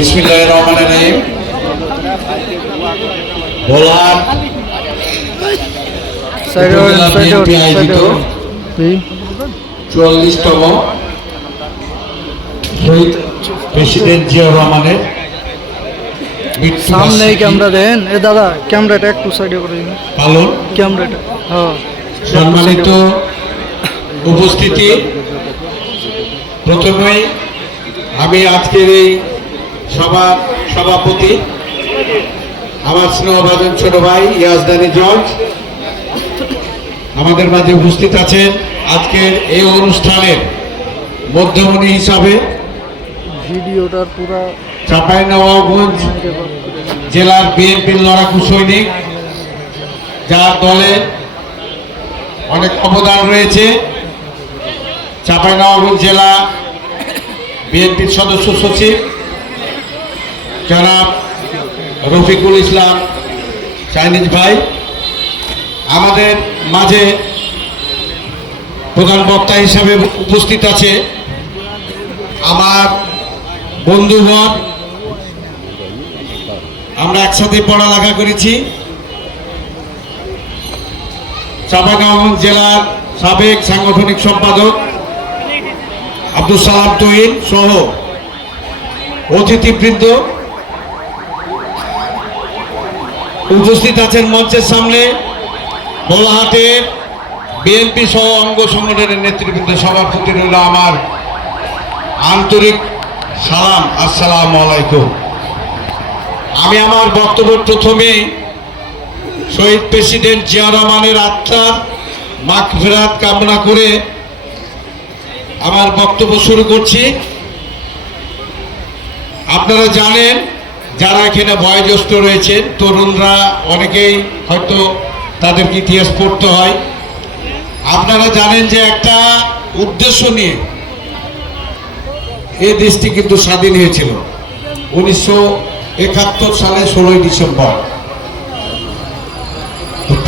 বিসমিল্লাহির রহমানির রহিম। ভোলার উপজেলা বিএনপি আয়োজিত ৪৪তম শহীদ প্রেসিডেন্ট জিয়াউর রহমানের সামনে ক্যামেরা দেন। এ দাদা ক্যামেরাটা একটু সাইডে করে দিন। পালন ক্যামেরাটা হ্যাঁ। সম্মানিত উপস্থিতি, প্রথমেই আমি আজকের এই সভাপতি আমার স্নেহভাজন ছোট ভাই ইয়াজদানি জর্জ আমাদের মাঝে উপস্থিত আছেন। আজকের এই অনুষ্ঠানের মধ্যমণি হিসাবে ভিডিওটার পুরো চাঁপাইনবাবগঞ্জ জেলার বিএনপির লড়াকু সৈনিক, যার দলে অনেক অবদান রয়েছে, চাঁপাইনবাবগঞ্জ জেলা বিএনপির সদস্য সচিব জনাব রফিকুল ইসলাম চাইনিজ ভাই, আমাদের মাঝে প্রধান বক্তা হিসাবে উপস্থিত আছে আমার বন্ধুগণ। আমরা একসাথে পড়ালেখা করেছি। চাঁপাইনবাবগঞ্জ জেলার সাবেক সাংগঠনিক সম্পাদক আব্দুল সালাম তুহিন সহ অতিথিবৃন্দ উপস্থিত আছেন মঞ্চের সামনে। ভোলাহাটের বিএনপি সহ অঙ্গ সংগঠনের নেতৃবৃন্দ, সবার প্রতি রইল আমার আন্তরিক সালাম, আসসালামু আলাইকুম। আমি আমার বক্তব্য প্রথমেই শহীদ প্রেসিডেন্ট জিয়াউর রহমানের আত্মার মাগফিরাত কামনা করে আমার বক্তব্য শুরু করছি। আপনারা জানেন, যারা এখানে বয়োজ্যেষ্ঠ রয়েছেন, তরুণরা অনেকেই হয়তো তাদেরকে ইতিহাস পড়তে হয়। আপনারা জানেন যে একটা উদ্দেশ্য নিয়ে এই দেশটি কিন্তু স্বাধীন হয়েছিল 1971 সালে 16ই ডিসেম্বর।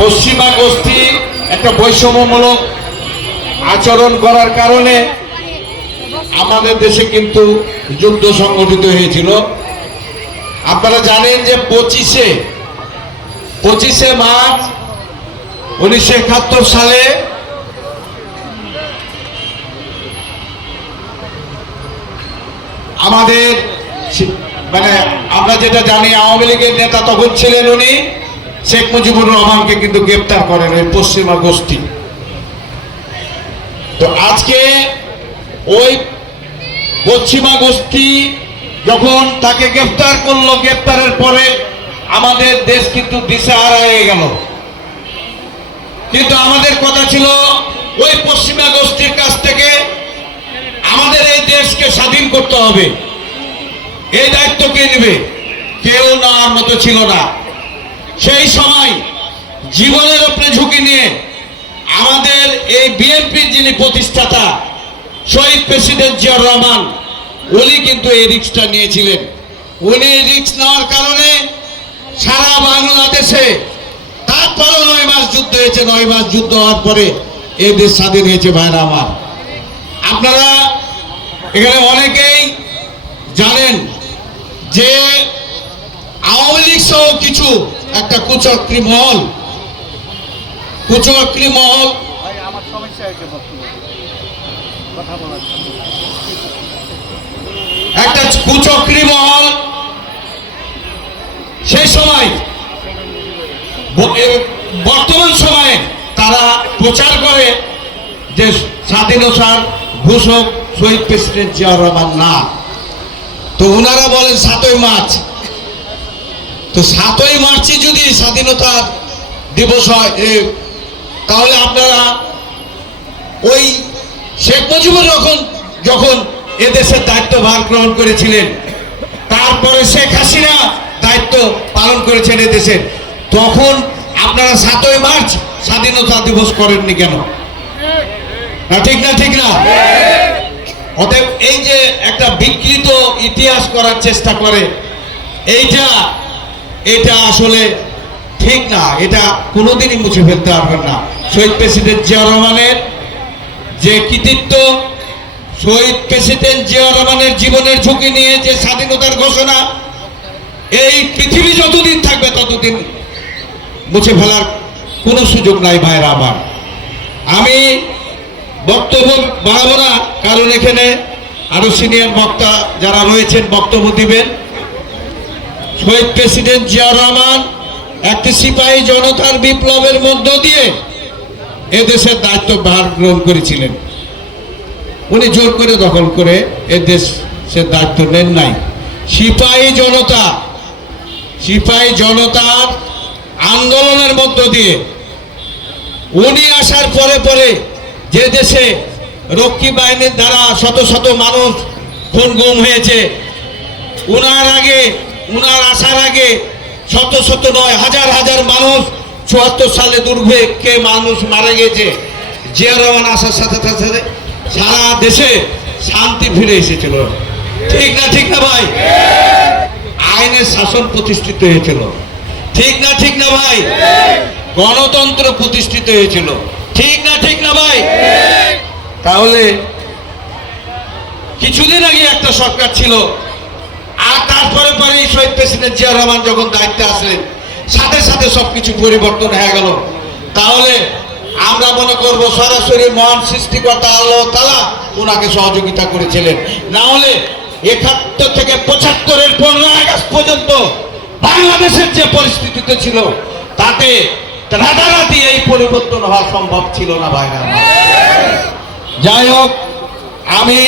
পশ্চিমা গোষ্ঠী একটা বৈষম্যমূলক আচরণ করার কারণে আমাদের দেশে কিন্তু যুদ্ধ সংগঠিত হয়েছিল। আপনারা জানেন যে 25শে মার্চ 1971 সালে আমাদের আমরা যেটা জানি, আওয়ামী লীগের নেতা তখন ছিলেন উনি শেখ মুজিবুর রহমানকে কিন্তু গ্রেপ্তার করেন ওই পশ্চিমা গোষ্ঠী। তো আজকে ওই পশ্চিমা গোষ্ঠী যখন তাকে গ্রেফতার করলো, গ্রেফতারের পরে আমাদের দেশ কিন্তু দিশেহারা হয়ে গেল। কিন্তু আমাদের কথা ছিল ওই পশ্চিমা গোষ্ঠীর কাছ থেকে আমাদের এই দেশকে স্বাধীন করতে হবে। এই দায়িত্ব কে নেবে? কেউ নেওয়ার মতো ছিল না। সেই সময় জীবনের উপরে ঝুঁকি নিয়ে আমাদের এই বিএনপির যিনি প্রতিষ্ঠাতা শহীদ প্রেসিডেন্ট জিয়াউর রহমান, উনি কিন্তু এই রিস্কটা নিয়েছিলেন। উনি রিস্ক নেওয়ার কারণে সারা বাংলাদেশে তারপরে 9 মাস যুদ্ধ হয়েছে। 9 মাস যুদ্ধ হওয়ার পরে এই দেশ স্বাধীন হয়েছে। ভাইরা আমার, আপনারা এখানে অনেকেই জানেন যে আওয়ামী লীগ সহ কিছু একটা কুচক্রী মহল সেই সময় বর্তমান সময়ে তারা প্রচার করে যে স্বাধীনতার ঘোষক শহীদ প্রেসিডেন্ট জিয়াউর রহমান না। তো ওনারা বলেন 7ই মার্চ। তো 7ই মার্চে যদি স্বাধীনতা দিবস হয়, তাহলে আপনারা ওই শেখ মুজিবুর যখন এদেশের দায়িত্ব ভার গ্রহণ করেছিলেন, তারপরে শেখ হাসিনা দায়িত্ব পালন করেছেন এদেশের, তখন আপনারা 7ই মার্চ স্বাধীনতা দিবস করেননি কেন? না ঠিক না? ঠিক না? অতএব এই যে একটা বিকৃত ইতিহাস করার চেষ্টা করে, এটা আসলে ঠিক না। এটা কোনোদিনই মুছে ফেলতে পারবেন না। শহীদ প্রেসিডেন্ট জিয়াউর রহমানের যে কৃতিত্ব, শহীদ প্রেসিডেন্ট জিয়া রহমানের জীবনের ঝুঁকি নিয়ে যে স্বাধীনতার ঘোষণা, এই পৃথিবী যতদিন থাকবে ততদিন মুছে ফেলার কোনো সুযোগ নাই ভাইরা আমার। আমি বক্তব্য বাড়াবো না, কারণ এখানে আরো সিনিয়র বক্তা যারা রয়েছেন বক্তব্য দিবেন। শহীদ প্রেসিডেন্ট জিয়া রহমান একটি সিপাহী জনতার বিপ্লবের মধ্য দিয়ে এদেশের দায়িত্ব ভার গ্রহণ করেছিলেন। উনি জোর করে দখল করে এদেশের দায়িত্ব নেন নাই। সিপাহী জনতার আন্দোলনের মধ্য দিয়ে উনি আসার পরে পরে যে দেশে রক্ষী বাহিনীর দ্বারা শত শত মানুষ খুন গুম হয়েছে, উনার আসার আগে শত শত নয় হাজার হাজার মানুষ ৭৪ সালে দুর্ভিক্ষে মানুষ মারা গেছে। জিয়া রহমান আসার সাথে সাথে সারা দেশে শান্তি ফিরে এসেছিল। ঠিক না ভাই? আইনের শাসন প্রতিষ্ঠিত হয়েছিল। ঠিক না ভাই? গণতন্ত্র প্রতিষ্ঠিত হয়েছিল। ঠিক না ভাই? তাহলে কিছুদিন আগে একটা সরকার ছিল, আর তারপরে শহীদ প্রেসিডেন্ট জিয়া রহমান যখন দায়িত্বে আসলেন সাথে সাথে সবকিছু পরিবর্তন হয়ে গেল। তাহলে আমরা মনে করবো সরাসরি মহান সৃষ্টিকর্তা আল্লাহ তাআলা ওনাকে সহযোগিতা করেছিলেন। না হলে ৭১ থেকে ৭৫-এর 15 আগস্ট পর্যন্ত বাংলাদেশের যে পরিস্থিতিতে ছিল তাতে রাতারাতি এই পরিবর্তন হওয়া সম্ভব ছিল না ভাইরা। যাই হোক, আমি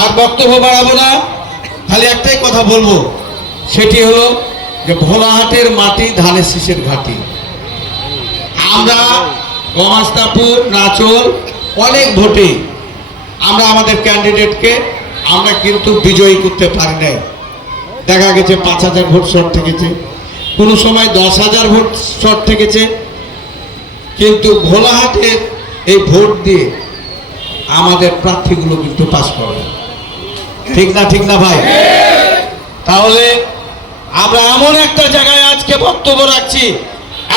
আর বক্তব্য বাড়াবো না, খালি একটাই কথা বলবো, সেটি হলো যে ভোলাহাটের মাটি ধানের শীষের ঘাটি। আমরা গমাস্তাপুর, নাচল অনেক ভোটে আমরা আমাদের ক্যান্ডিডেটকে আমরা কিন্তু বিজয়ী করতে পারি নাই। দেখা গেছে ৫,০০০ ভোট শর্ট থেকেছে, কোনো সময় 10,০০০ ভোট শর্ট থেকেছে। কিন্তু ভোলাহাটে এই ভোট দিয়ে আমাদের প্রার্থীগুলো কিন্তু পাস করে। ঠিক না ভাই? তাহলে আমরা এমন একটা জায়গায় আজকে বক্তব্য রাখছি,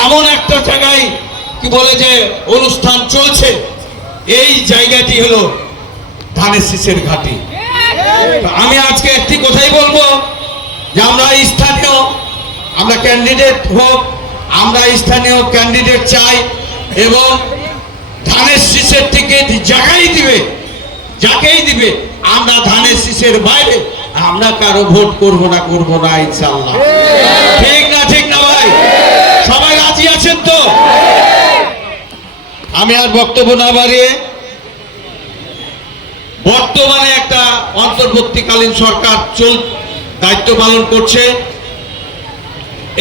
এমন একটা জায়গায় কি বলে যে অনুষ্ঠান চলছে, এই জায়গাটি হলো ধানের শীষের ঘাটি। আমি আজকে একটি কথাই বলবো যে আমরা ক্যান্ডিডেট হোক, আমরা স্থানীয় ক্যান্ডিডেট চাই, এবং ধানের শীষের টিকিট যাকেই দিবে আমরা ধানের শীষের বাইরে আমরা কারো ভোট করব না ইনশাআল্লাহ। ঠিক না ভাই? সবাই রাজি আছেন তো? আমি আর বক্তব্য না বাড়িয়ে, বর্তমানে একটা অন্তর্বর্তীকালীন সরকার দায়িত্ব পালন করছে।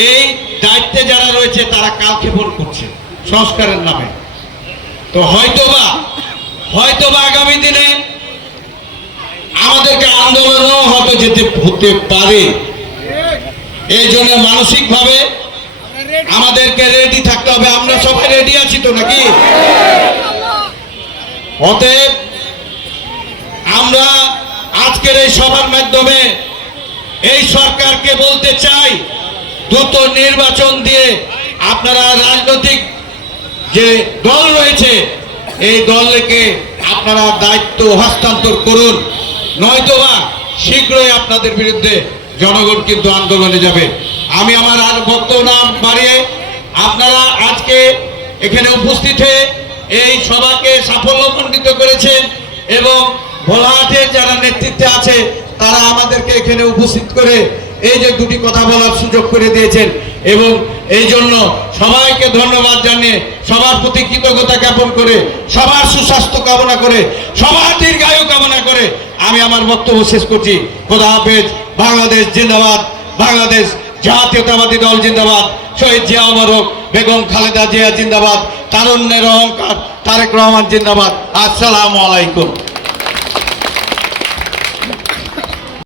এই দায়িত্বে যারা রয়েছে তারা কালক্ষেপণ করছে সংস্কারের নামে। তো হয়তোবা আগামী দিনে আমাদেরকে আন্দোলনও হতে পারে। এই জন্য মানসিকভাবে আমাদেরকে রেডি থাকতে হবে। আমরা সবাই রেডি আছি তো নাকি? অতএব আমরা আজকের এই সভার মাধ্যমে এই সরকারকে বলতে চাই, দ্রুত নির্বাচন দিয়ে আপনারা রাজনৈতিক যে দল রয়েছে এই দলকে আপনারা দায়িত্ব হস্তান্তর করুন, নয়তোবা শীঘ্রই আপনাদের বিরুদ্ধে জনগণ কিন্তু আন্দোলনে যাবে। আমি আমার আর বক্তব্য না বাড়িয়ে, আপনারা আজকে এখানে উপস্থিত হয়ে এই সভাকে সাফল্যমণ্ডিত করেছেন, এবং ভোলাহাটের যারা নেতৃত্বে আছে তারা আমাদেরকে এখানে উপস্থিত করে এই যে দুটি কথা বলার সুযোগ করে দিয়েছেন, এবং এই জন্য সবাইকে ধন্যবাদ জানিয়ে, সবার প্রতি কৃতজ্ঞতা জ্ঞাপন করে, সবার সুস্বাস্থ্য কামনা করে, সবার দীর্ঘায়ু কামনা করে আমি আমার বক্তব্য শেষ করছি। খোদা হাফেজ। বাংলাদেশ জিন্দাবাদ, বাংলাদেশ জাতীয়তাবাদী দল জিন্দাবাদ, শহীদ জিয়া অমর হোক, বেগম খালেদা জিয়া জিন্দাবাদ, তারুণ্যের অহংকার তারেক রহমান জিন্দাবাদ। আসসালামু আলাইকুম।